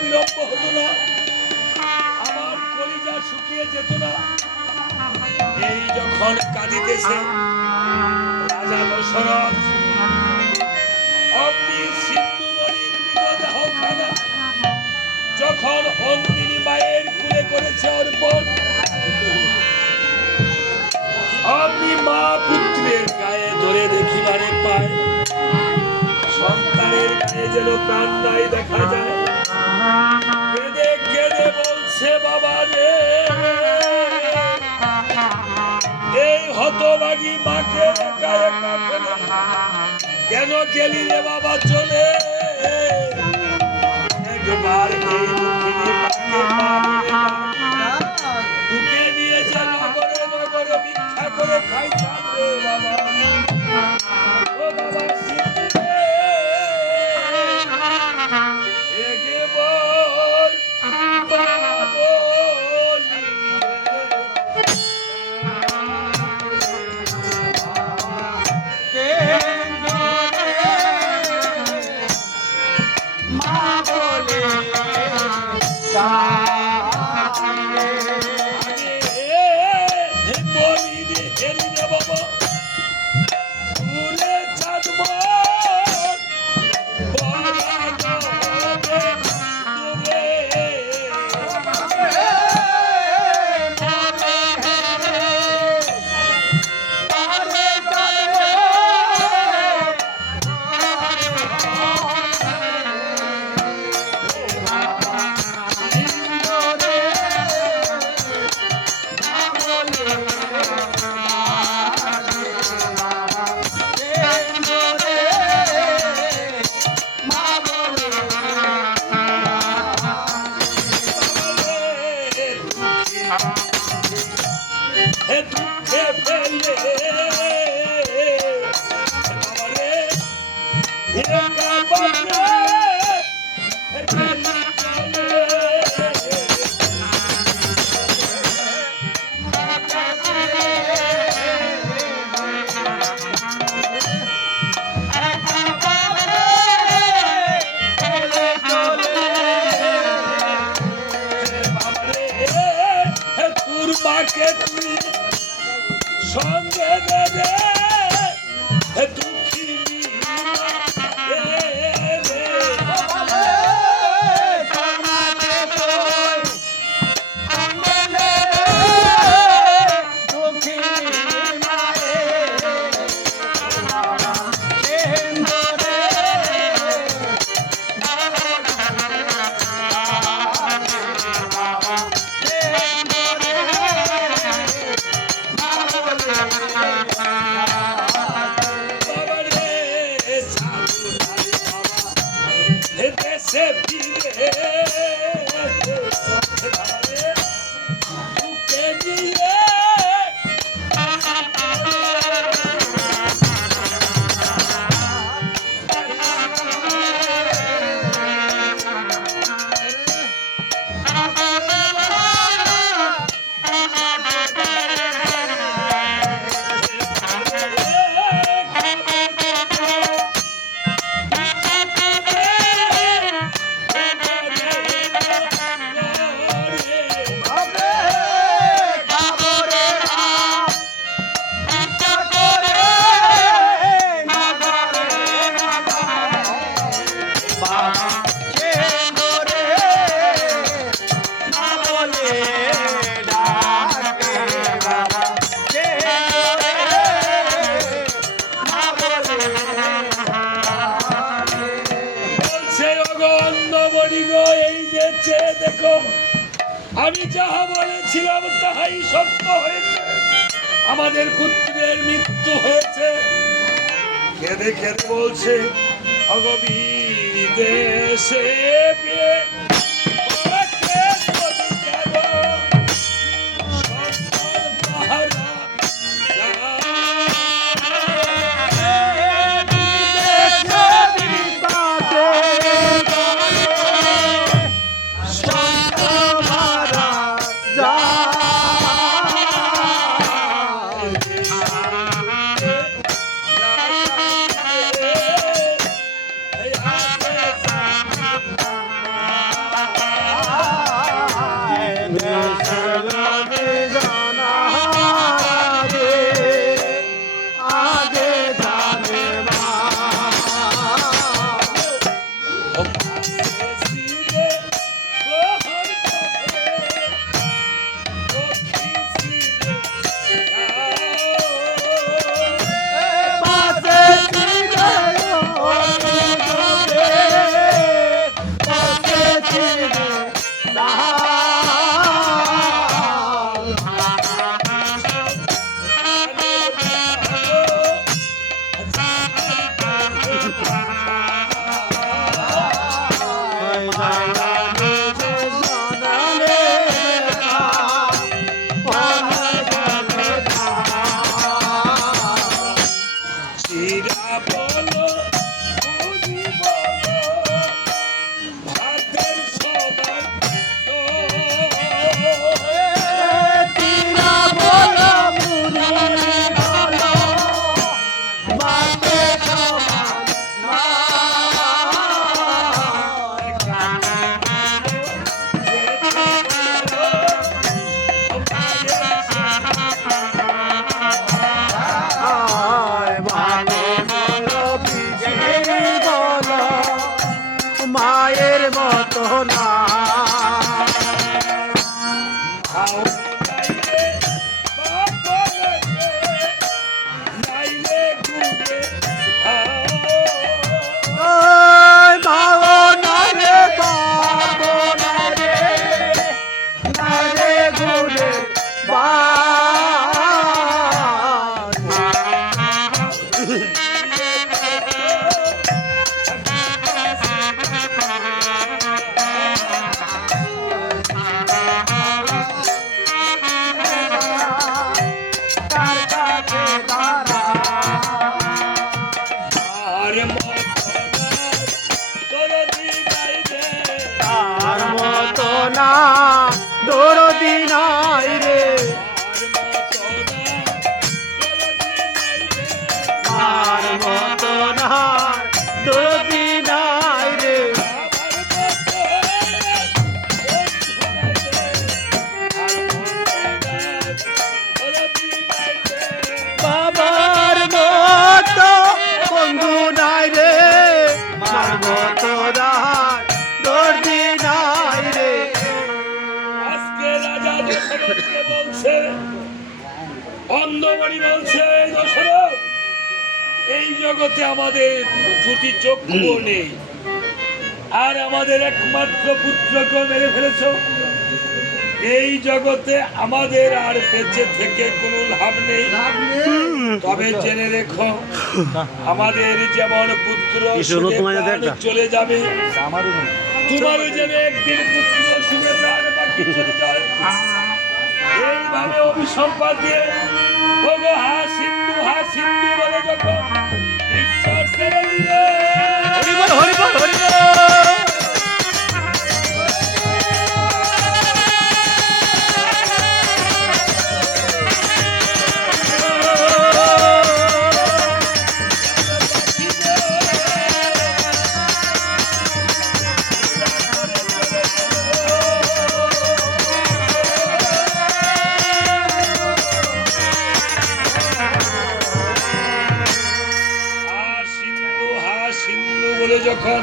বিলম্ব হতো না, আমার কলিজা শুকিয়ে যেত না। এই যখন কাঁদিতেছে রাজা দশরথ অমনি সিন্ধুমণির মৃতদেহখানা যখন অন্দিনী মায়ের কুলে করেছে অর্পণ, অমনি মা পুত্রের গায়ে ধরে দেখিবারে পায়, সন্তানের গায়ে যেন প্রাণ নাই দেখা যায়। কেঁদে কেঁদে বলছে, বাবা রে, এই হতভাগী মাকে একা একা ফেলে কেন গেলি রে বাবা চলে? একবার এই দুঃখিনী মাকে মা বলে ডাক, তোকে নিয়ে যে নগরে নগরে ভিক্ষা করে খাইতাম রে বাবা। ও বাবা সিদ্ধু রে, এগে বল বলি সঙ্গে দেবে দুঃখিনী দেখো, আমি যাহা বলেছিলাম তাহাই সত্য হয়েছে, আমাদের পুত্রের মৃত্যু হয়েছে। কেঁদে কেঁদে বলছে, অগবিদেশে রাখে তারা আর মতো না দরদি নাই রে তার মতো না দরদি নাই রে আর মতো না দরদি নাই রে বাবার মতো বন্ধু নাই রে মার মতো দরদি নাই রে আজকে রাজা দশরথকে বলছে, অন্ধমণি বলছে, দশরথ এই জগতে আমাদের দুটি চক্ষু নেই, আর আমাদের একমাত্র পুত্রকে মেরে ফেলেছ। এই জগতে আমাদের আর বেঁচে থেকে কোনো লাভ নেই। তবে জেনে রেখো, আমাদের যেমন পুত্র সুখে প্রাণ চলে যাবে, তোমারও যেন একদিন পুত্র সুখে প্রাণ বাকি চলে যায়। এইভাবে অভিসম্পাদ দিয়ে ওগো হা সিন্ধু বলে যখন ঈশ্বর ছেড়ে দিলে, হরিবল হরিবল হরিবল বলে যখন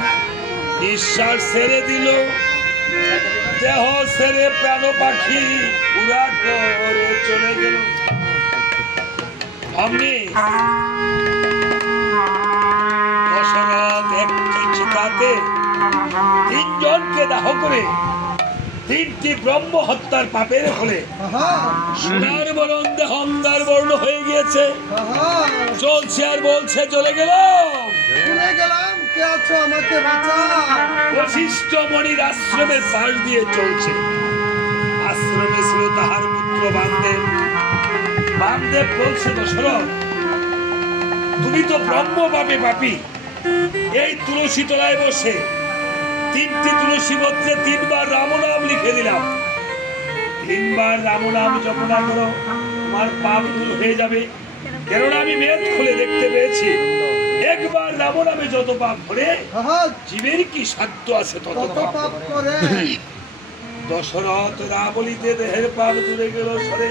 ঈশ্বর ছেড়ে দিল, দেহ ছেড়ে প্রাণ পাখি উড়া করে চলে গেল। অমনি দশরথ একটি চিতাতে তিনজনকে দাহ করে তিনটি ব্রহ্ম হত্যার পাপের ফলে সোনার বরণ দেহ অন্ধার বর্ণ হয়ে গিয়েছে। চলছে আর বলছে, চলে গেল বশিষ্ঠ মণির আশ্রমের পাশ দিয়ে চলছে। আশ্রমে ছিল তাহার পুত্র বামদেব। বামদেব বলছে, দশরথ তুমি তো ব্রহ্ম পাপে পাপী, এই তুলসী তলায় বসে তিনটি তুলসী পত্রে 3 বার রাম নাম লিখে দিলাম। 3 বার রাম নাম জপনা করো, তোমার পাপ দূর হয়ে যাবে। কেননা আমি বেদ খুলে দেখতে পেয়েছি, একবার রাম নামে যত পাপ করে জীবের কি সাধ্য আছে তত পাপ করে। দশরথ রাবলিতে দেহের পাপ দূরে গেল সরে।